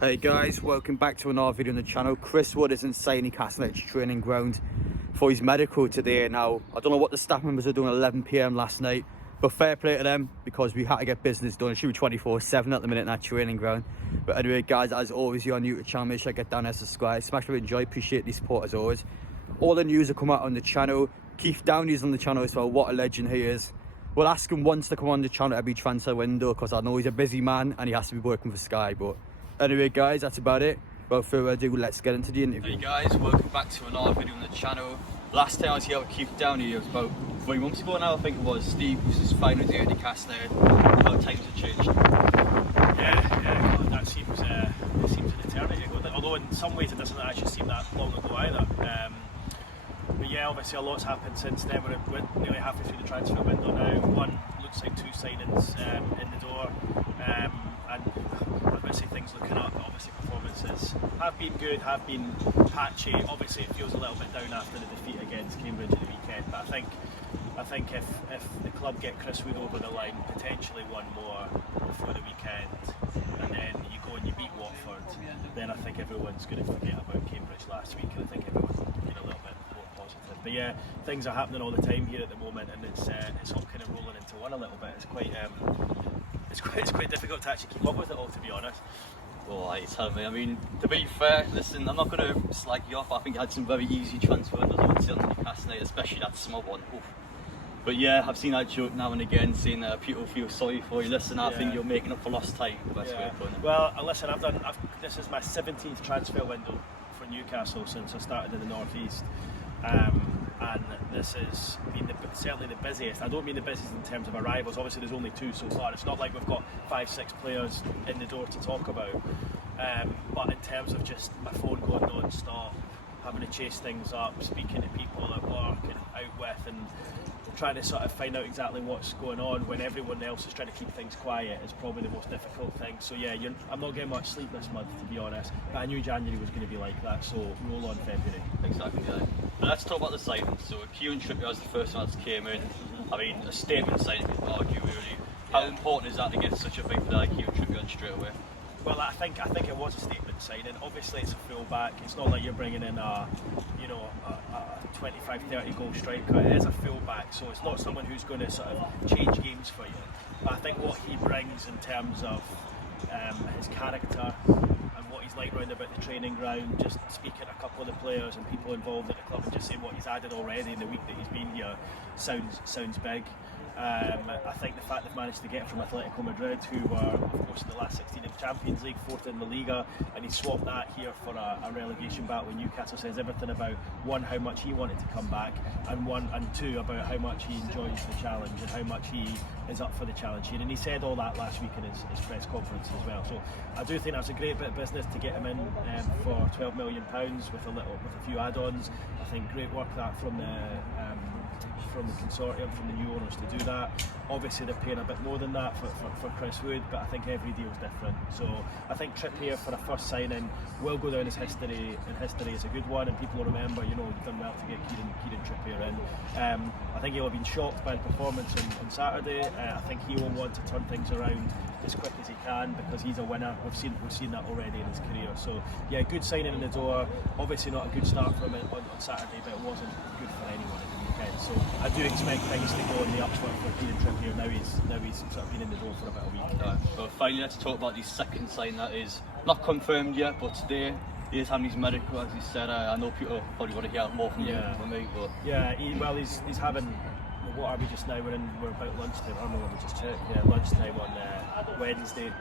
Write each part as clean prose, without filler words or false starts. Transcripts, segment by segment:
Hey guys, welcome back to another video on the channel. Chris Wood is inside Newcastle training ground for his medical today. Now, I don't know what the staff members are doing at 11 PM last night, but fair play to them because we had to get business done. It should be 24/7 at the minute in that training ground. But anyway guys, as always, you're new to the channel, make sure you get down there, subscribe, smash the enjoy, appreciate the support as always. All the news will come out on the channel. Keith Downie is on the channel as well. What a legend he is. We'll ask him once to come on the channel every transfer window because I know he's a busy man and he has to be working for Sky. But anyway guys, that's about it. Without further ado, let's get into the interview. Hey guys, welcome back to another video on the channel. Last time I was here with Keith Downie, it was about 3 months ago now, I think it was. Steve was his final day at Newcastle. How times have changed. Yeah, God, that seems it seems an eternity ago. Although in some ways it doesn't actually seem that long ago either. But yeah, obviously a lot's happened since then. We're nearly halfway through the transfer window now. One looks like 2 signings in the door, and obviously things looking up. Obviously performances have been good, have been patchy. Obviously it feels a little bit down after the defeat against Cambridge at the weekend. But I think if the club get Chris Wood over the line, potentially one more before the weekend, and then you go and you beat Watford, then I think everyone's going to forget about Cambridge last week, and I think everyone's going to be a little bit more positive. But yeah, things are happening all the time here at the moment, and it's all kind of rolling into one a little bit. It's quite difficult to actually keep up with it all, to be honest. Well, you tell me. I mean, to be fair, listen, I'm not going to slag you off. I think you had some very easy transfer windows, I would say, on Newcastle, especially that small one. Oof. But yeah, I've seen that joke now and again, saying people feel sorry for you. Listen, I think you're making up for lost time, the best way of putting it. Well, listen, this is my 17th transfer window for Newcastle since I started in the North East. And this has been certainly the busiest. I don't mean the busiest in terms of arrivals. Obviously there's only 2 so far. It's not like we've got 5-6 players in the door to talk about. But in terms of just my phone going non-stop, having to chase things up, speaking to people at work and out with, and trying to sort of find out exactly what's going on when everyone else is trying to keep things quiet is probably the most difficult thing. So yeah, I'm not getting much sleep this month, to be honest. But I knew January was going to be like that, so roll on February. Exactly, yeah. But let's talk about the signings. So Kieran Trippier was the first one that came in. I mean, a statement signing, you could argue, really. How important is that to get such a big player like Kieran Trippier in straight away? Well, I think it was a statement signing. Obviously, it's a full-back. It's not like you're bringing in a 25-30 goal striker. It is a full-back, so it's not someone who's going to sort of change games for you. But I think what he brings in terms of his character and what he's like round about the training ground, just speaking to a couple of the players and people involved at the club and just saying what he's added already in the week that he's been here sounds big. I think the fact they've managed to get from Atletico Madrid, who were of course in the last 16 of the Champions League, 4th in the Liga, and he swapped that here for a relegation battle with Newcastle, says everything about 1, how much he wanted to come back, and 2, about how much he enjoys the challenge and how much he is up for the challenge here. And he said all that last week in his press conference as well. So I do think that's a great bit of business to get him in for £12 million with a few add-ons. I think great work that from the consortium, from the new owners to do that. Obviously they're paying a bit more than that for Chris Wood, but I think every deal is different. So I think Trippier for a first signing will go down as history as a good one, and people will remember, you've done well to get Kieran Trippier in. I think he'll have been shocked by the performance on Saturday. I think he will want to turn things around as quick as he can because he's a winner. We've seen that already in his career. So yeah, good signing in the door. Obviously not a good start from him on Saturday, but it wasn't good for anyone. So I do expect things to go on the upswing for Kieran Trippier. Now he's sort of been in the door for about a week. So finally, let's talk about the second sign that is not confirmed yet, but today he is having his medical, as he said. I know people probably want to hear more from you than me, but yeah, he's having. What are we just now? We're about lunchtime. I don't know. Let me just check. Yeah, lunchtime on Wednesday.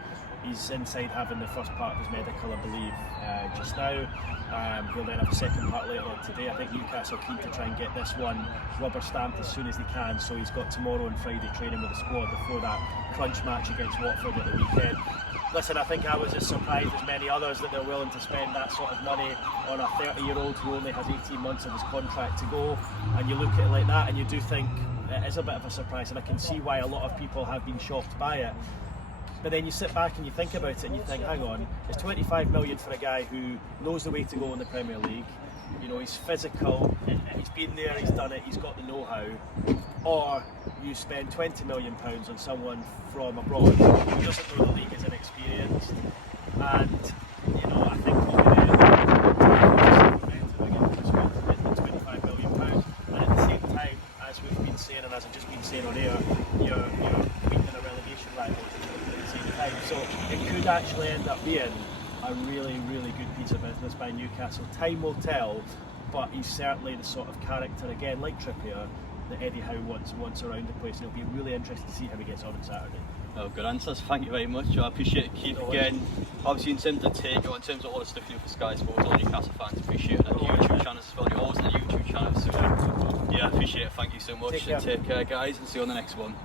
He's inside having the first part of his medical, I believe, just now. He'll then have a second part later on today. I think Newcastle keen to try and get this one rubber stamped as soon as they can. So he's got tomorrow and Friday training with the squad before that crunch match against Watford at the weekend. Listen, I think I was as surprised as many others that they're willing to spend that sort of money on a 30-year-old who only has 18 months of his contract to go. And you look at it like that and you do think it is a bit of a surprise, and I can see why a lot of people have been shocked by it. But then you sit back and you think about it and you think, hang on, it's 25 million for a guy who knows the way to go in the Premier League. He's physical, he's been there, he's done it, he's got the know-how. Or you spend £20 million on someone from abroad who doesn't know the league, is inexperienced, and could actually end up being a really, really good piece of business by Newcastle. Time will tell, but he's certainly the sort of character, again, like Trippier, that Eddie Howe wants around the place, and it'll be really interesting to see how he gets on Saturday. Oh, good answers. Thank you very much. I appreciate it, Keith. Again, obviously in terms of take, in terms of all the stuff you do for Sky Sports, all Newcastle fans appreciate it. And the YouTube channel as well. You're always on the YouTube channel, so yeah, I appreciate it. Thank you so much. Take care, guys, and see you on the next one.